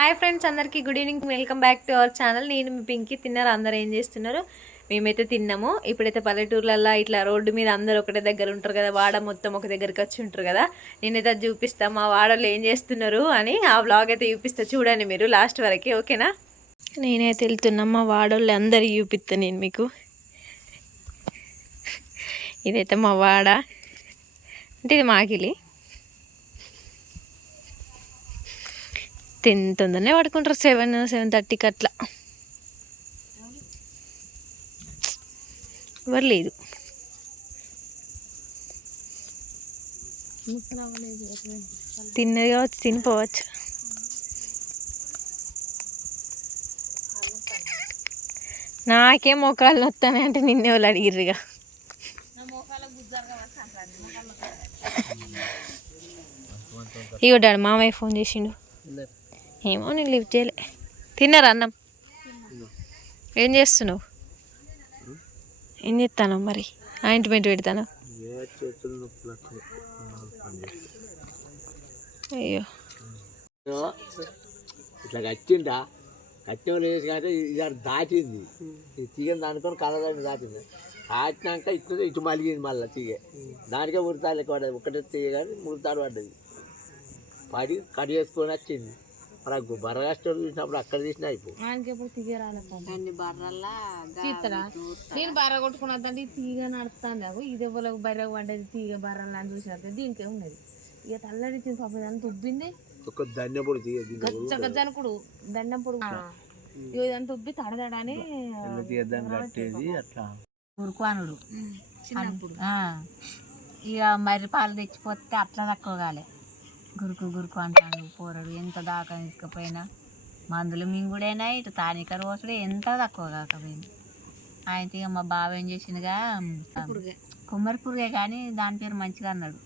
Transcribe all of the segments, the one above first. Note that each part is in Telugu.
హాయ్ ఫ్రెండ్స్ అందరికీ good evening. Welcome back to our channel. నేను మీ పింకి. తిన్నారు అందరు ఏం చేస్తున్నారు? మేమైతే తిన్నాము. ఇప్పుడైతే పల్లెటూర్లల్లో ఇట్లా రోడ్డు మీద అందరు ఒకటే దగ్గర ఉంటారు కదా వాడ మొత్తం ఒక దగ్గరికి వచ్చి ఉంటారు కదా. నేనైతే అది చూపిస్తా మా వాడలు ఏం చేస్తున్నారు అని ఆ వ్లాగ్ అయితే చూపిస్తా. చూడండి మీరు లాస్ట్ వరకు ఓకేనా? నేనైతే వెళ్తున్నా మా వాడోళ్ళు అందరికి చూపిస్తా నేను మీకు. ఇదైతే మా వాడ. అంటే ఇది మాకిలి. తిన్ తొందరనే పడుకుంటారు. సెవెన్ సెవెన్ థర్టీకి అట్లా. ఎవరు లేదు తిన్నది కావచ్చు తినిపోవచ్చు నాకేం మోకాళ్ళు వస్తానే అంటే నిన్నే వాళ్ళు అడిగిర్రుగా? ఇగో డాడీ మామయ్య ఫోన్ చేసిండు. ఏమో నేను లిఫ్ట్ చేయలే. తిన్నారా అన్నం? ఏం చేస్తున్నావు? ఏం చేస్తాను మరి? ఆయింట్మెంట్ పెడతాను. అయ్యో. ఇట్లా కట్టిండా? కట్టిన లేదు కాబట్టి ఇది దాటింది. ఇది తీగని దానుకొని కలదాన్ని దాటింది. దాటినాక ఇటు ఇటు మలిగింది మళ్ళీ తీగ. దానికే ముడతాలు ఎక్కువ పడ్డది ఒకటే తీగ కానీ ముడతాడు పడ్డది. పడి కడి వేసుకొని వచ్చింది. మరి ఆ బర్ర కష్టాలు చూసినప్పుడు అక్కడ తీసిన అయిపో. నేను బర్ర కొట్టుకున్నదంటే తీగ నడుస్తుంది అగో. ఇది ఎవరికి బర్రె పడ్డది తీగ బర్రలు అని చూసినట్టు దీనికే ఉన్నది. ఇక తల్లడిచ్చింది పాపం ఇదంతా ఉబ్బింది ఒక ధన్యపొడి తీగ గచ్చ గజ్జనుకుడు దండం పొడుగు ఇగో ఇదంతా ఉబ్బి తడదడని కట్టేది అట్లా? ఉరుకువానుడు చిన్నప్పుడు. ఇక మర్రి పాలు తెచ్చిపోతే అట్లా తక్కువ కాలే. గురుకు గురుకు అంటాడు పోరడు ఎంత దాకా తీసుకుపోయినా మందులు మింగుడైనా ఇటు తానికర పోసుడు ఎంత తక్కువ కాకపోయింది. ఆయన ఇక మా బావ ఏం చేసిందిగా కుమ్మరి పురుగే కానీ దాని పేరు మంచిగా అన్నాడు.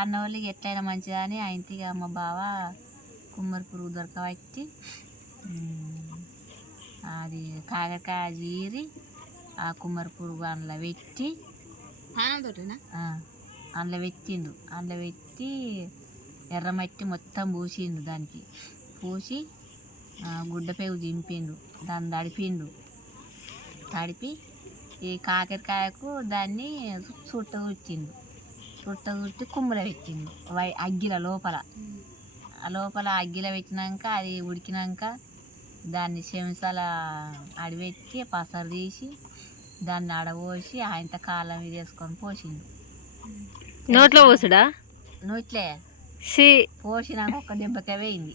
అన్న వాళ్ళకి ఎట్లయినా మంచిగా అని ఆయన ఇక మా బావ కుమ్మరి పురుగు దొరకబట్టి అది కాకరకాయ జీరి ఆ కుమ్మరి పురుగు అందులో పెట్టి అందులో పెట్టిండు. అందులో పెట్టి ఎర్రమట్టి మొత్తం పూసిండు దానికి. పూసి గుడ్డ పేగు దింపిండు దాన్ని తడిపిండు. తడిపి ఈ కాకరకాయకు దాన్ని చుట్ట చుట్టిండు. చుట్ట చుట్టి కుమ్మల పెట్టిండు. వై అగ్గిల లోపల. లోపల అగ్గిల పెట్టినాక అది ఉడికినాక దాన్ని చెంచాల అడిపెట్టి పసరు తీసి దాన్ని ఆడపోసి ఆయనతో కాళ్ళ మీద వేసుకొని పోసిండు. నోట్లో పోసుడా? నువ్వు పోసినాక ఒక్క దెబ్బకే వేయింది.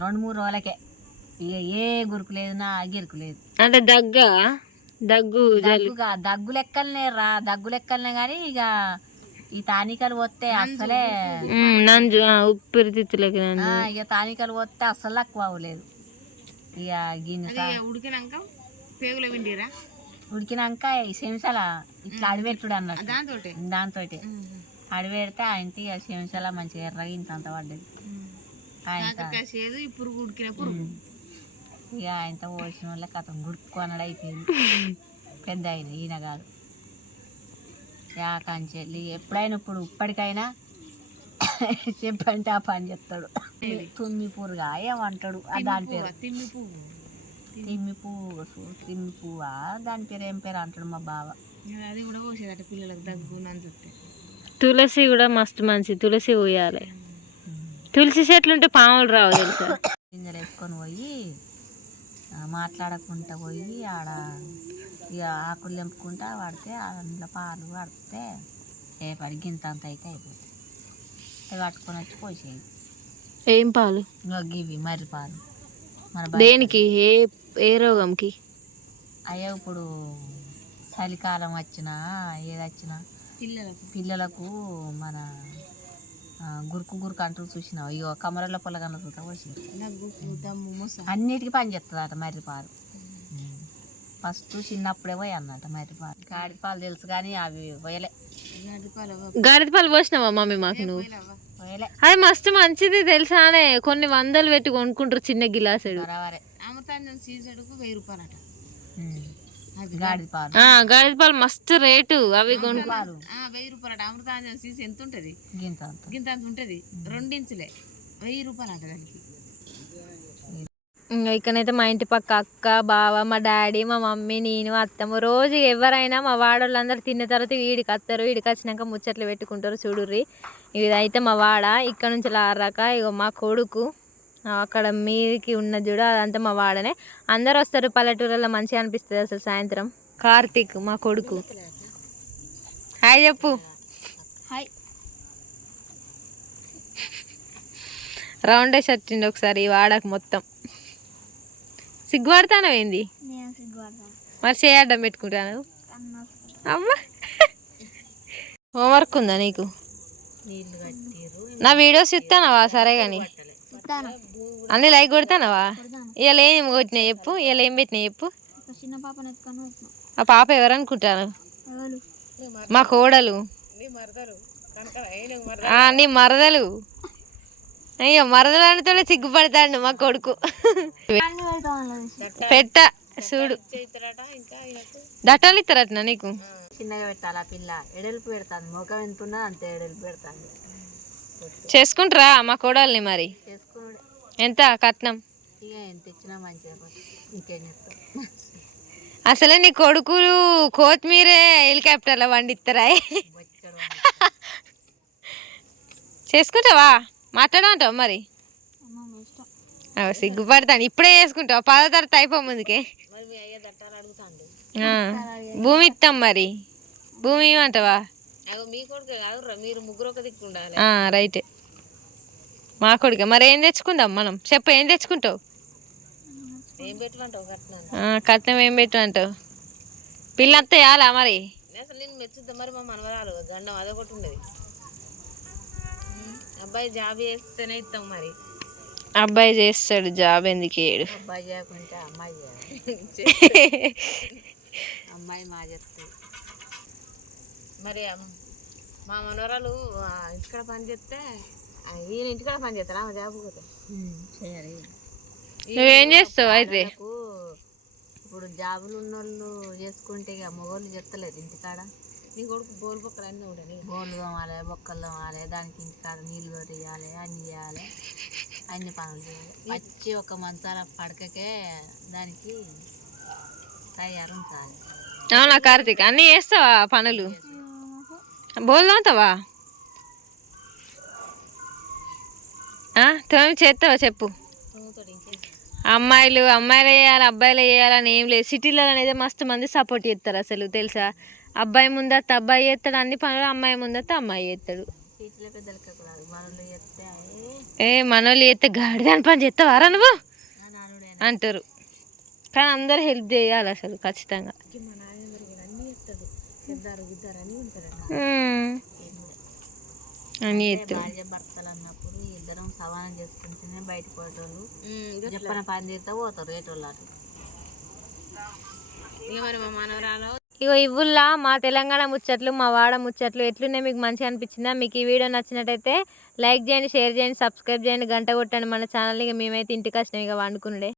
రెండు మూడు రోజులకే. ఇక ఏ గురుకు లేదు నా గిరుకు లేదు అంటే దగ్గ? దగ్గు దగ్గుగా దగ్గు లెక్కలనే రా దగ్గు లెక్కలనే కానీ ఇక ఈ తానికలు వస్తే అస్సలే మ్, నంజు నంజు. ఇక తానికలు వస్తే అస్సలు తక్కువ అవ్వలేదు. ఇక గిన్నె ఉడికినాక పేగులో విండిరా ఉడికినాక ఈ చెంచాల ఇట్లా అడిపెట్టుడు అన్నట్టు. దాంతోటే? దాంతో అడిపెడితే ఆయనకి ఇక చెంచాల మంచిగా ఎర్రగా ఇంత అంత పడ్డది. ఉడికిన పురుగు ఇక ఆయనతో పోసిన వల్ల కథ గుడుక్కు అన్నాడు అయిపోయింది. పెద్ద ఆయన ఈయన కాదు. యా కంచెల్లి ఎప్పుడైనా ఇప్పుడు ఇప్పటికైనా చెప్పంటే ఆ పని చెప్తాడు తుమ్మి పురుగా ఏమంటాడు? దాని పేరు. తిమ్మి పువ్వు తిమ్మి పువ్వు తిమ్మి పువ్వా దాని పేరు ఏం పేరు అంటాడు మా బావ. అది కూడా పోసేదట పిల్లలకు దగ్గు నంచుతే తులసి కూడా మస్తు మంచి తులసి పోయాలి తులసి చెట్లు ఉంటే పాములు రావు తెలుసా? గింజలు వేసుకొని పోయి మాట్లాడకుండా పోయి ఆడ ఇక ఆకులు తెంపుకుంటా పడితే అందులో పాలు పడితే ఏ పడి గింత అంత అయితే అయిపోతుంది. ఇక కట్టుకొని వచ్చి పోసేది ఏం పాలు? ఇంకో గివి మర్రి పాలు. మన దేనికి? ఏ ఏ రోగంకి? అయ్యో ఇప్పుడు చలికాలం వచ్చినా ఏది వచ్చినా పిల్లలకు. పిల్లలకు మన గురుకు గురుకు అంటూ చూసినావు? ఇగో కమరల పొలగన్న చూత పోసి అన్నిటికీ పని చేస్తుందట మర్రి పాలు ఫస్ట్ చిన్నప్పుడే పోయి అన్నట మర్రి పాలు కాడి పాలు తెలుసు కానీ అవి పోయలే. గడ్డి పాలు గాడిద పాలు పోసినావా మమ్మీ మాకు నువ్వు? అది మస్తు మంచిది తెలుసానే. కొన్ని వందలు పెట్టి కొనుక్కుంటారు చిన్న గిలాసుడు. వెయ్యి రూపాయలట. గాడిద పాలు మస్తు రేటు. అవి కొనుక్కో పాలు ఆ, వెయ్యి రూపాయలట. అమృతాంజన్ సీజ ఎంత ఉంటది గింత గింత అంత ఉంటది. రెండించులే. వెయ్యి రూపాయలు అంట దానికి. ఇంకా ఇక్కడైతే మా ఇంటి పక్క అక్క బావ మా డాడీ మా మమ్మీ నేను అత్తమ్మ రోజు ఎవరైనా మా వాడోళ్ళందరూ తిన్న తర్వాత వీడికి వస్తారు వీడికి వచ్చినాక ముచ్చట్లు పెట్టుకుంటారు. చూడుర్రి. ఇదైతే మా వాడ. ఇక్కడ నుంచి లారాక ఇగో మా కొడుకు. అక్కడ మీదికి ఉన్న చూడు అదంతా మా వాడనే. అందరు వస్తారు పల్లెటూరులో మంచిగా అనిపిస్తుంది అసలు సాయంత్రం. కార్తీక్ మా కొడుకు. హాయ్ చెప్పు. హాయ్. రౌండ్ వేసి వచ్చిండు ఒకసారి ఈ వాడకు మొత్తం. సిగ్గుపడతాను ఏంది? మరి చేయడ్డం పెట్టుకుంటాను అమ్మ. హోంవర్క్ ఉందా నీకు? నా వీడియోస్ ఇస్తానవా సరే కానీ అన్ని లైక్ కొడతానవా? ఇవాళ ఏం కొట్టినాయి చెప్పు ఇవాళ ఏం పెట్టినాయి చెప్పు. ఆ పాప ఎవరు? అనుకుంటాను మా కోడలు. ఆ, నీ మరదలు. అయ్యో మరదలు అంటే సిగ్గుపడతాడు మా కొడుకు. పెట్ట చూడు. దట్టాలు ఇస్తారట నీకు? చిన్నగా పెట్టాలి ఆ పిల్ల? ఎడల్పు పెడతాను ముఖం ఎంత ఉన్నదో అంతే ఎడల్పు పెడతాను చేసుకుంటారా మా కోడల్ని మరి? ఎంత కట్నం? అసలే నీ కొడుకులు కొత్తిమీరే హెలికాప్టర్లో వండిస్తారా చేసుకుంటావా? మాట్లాడమంటావు మరి? సిగ్గుపడతాను. ఇప్పుడే చేసుకుంటావు? పదో తరగతి అయిపో ముందుకే. భూమి ఇస్తాం మరి. భూమి ఇవ్వమంటావా మీరు ముగ్గురు ఒక దిక్కు రైటే. మా కొడుక. మరి ఏం తెచ్చుకుందాం మనం? చెప్పు ఏం తెచ్చుకుంటావు? కట్నం ఏం పెట్టమంటావు? పిల్లత్త చాలా మరి? అబ్బాయి జాబ్ చేస్తేనే ఇస్తాం మరి. అబ్బాయి చేస్తాడు జాబ్ ఎందుకు ఏడు అబ్బాయి చేయకుంటే అమ్మాయి మా చెప్తుంది మరి మా మనవరాలు ఆ, ఇంటికాడ పని చేస్తే ఆ, ఈయన ఇంటికాడ పని చేస్తారా ఆమె జాబ్ పోతే. చేయాలి నువ్వేం చేస్తావు అయితే? ఇప్పుడు జాబులు ఉన్నోళ్ళు చేసుకుంటే ఇక మగవాళ్ళు చెప్తలేదు ఇంటికాడ. నీ కొడుకు బోల్ బొక్కలు అన్నీ ఉండని బోర్లు తోమాలి బొక్కలు తోమాలి దానికి ఇంటికాడ నీళ్ళు కొట్టేయాలి అన్ని చేయాలి అన్ని పనులు చేయాలి. వచ్చి ఒక మంచాల పడకకే దానికి తయారు ఉంచాలి. అవునా కార్తీక్? అన్నీ చేస్తావా పనులు? బోల్దావుతావా తోమి చేస్తావా చెప్పు. అమ్మాయిలు అమ్మాయిలు వేయాలి అబ్బాయిలు వేయాలని ఏం లేదు. సిటీలో అనేది మస్తు మంది సపోర్ట్ చేస్తారు అసలు తెలుసా? అబ్బాయి ముందత్త అబ్బాయి చేస్తాడు అన్ని పనులు అమ్మాయి ముందత్త అమ్మాయి చేస్తాడు. ఏ మనోళ్ళు చేస్తే గాడిదాని పని చేస్తావారా నువ్వు. అంటారు. కానీ అందరు హెల్ప్ చేయాలి అసలు ఖచ్చితంగా. అన్నీ చేస్తారు సమానం చేసుకుంటేనే బయట పోయేటోళ్ళు చెప్పిన పని చేస్తే పోతారు రేటోళ్ళు అటు. ఇక మరి మా మనవరాలు ఇగో ఇవ్వుల్లా మా తెలంగాణ ముచ్చట్లు మా వాడ ముచ్చట్లు ఎట్లున్నాయి మీకు మంచిగా అనిపించిందా? మీకు ఈ వీడియో నచ్చినట్టయితే లైక్ చేయండి షేర్ చేయండి సబ్స్క్రైబ్ చేయండి గంట కొట్టండి మన ఛానల్ ఇక మేమైతే ఇంటికి వచ్చినాం ఇక వండుకునుడే.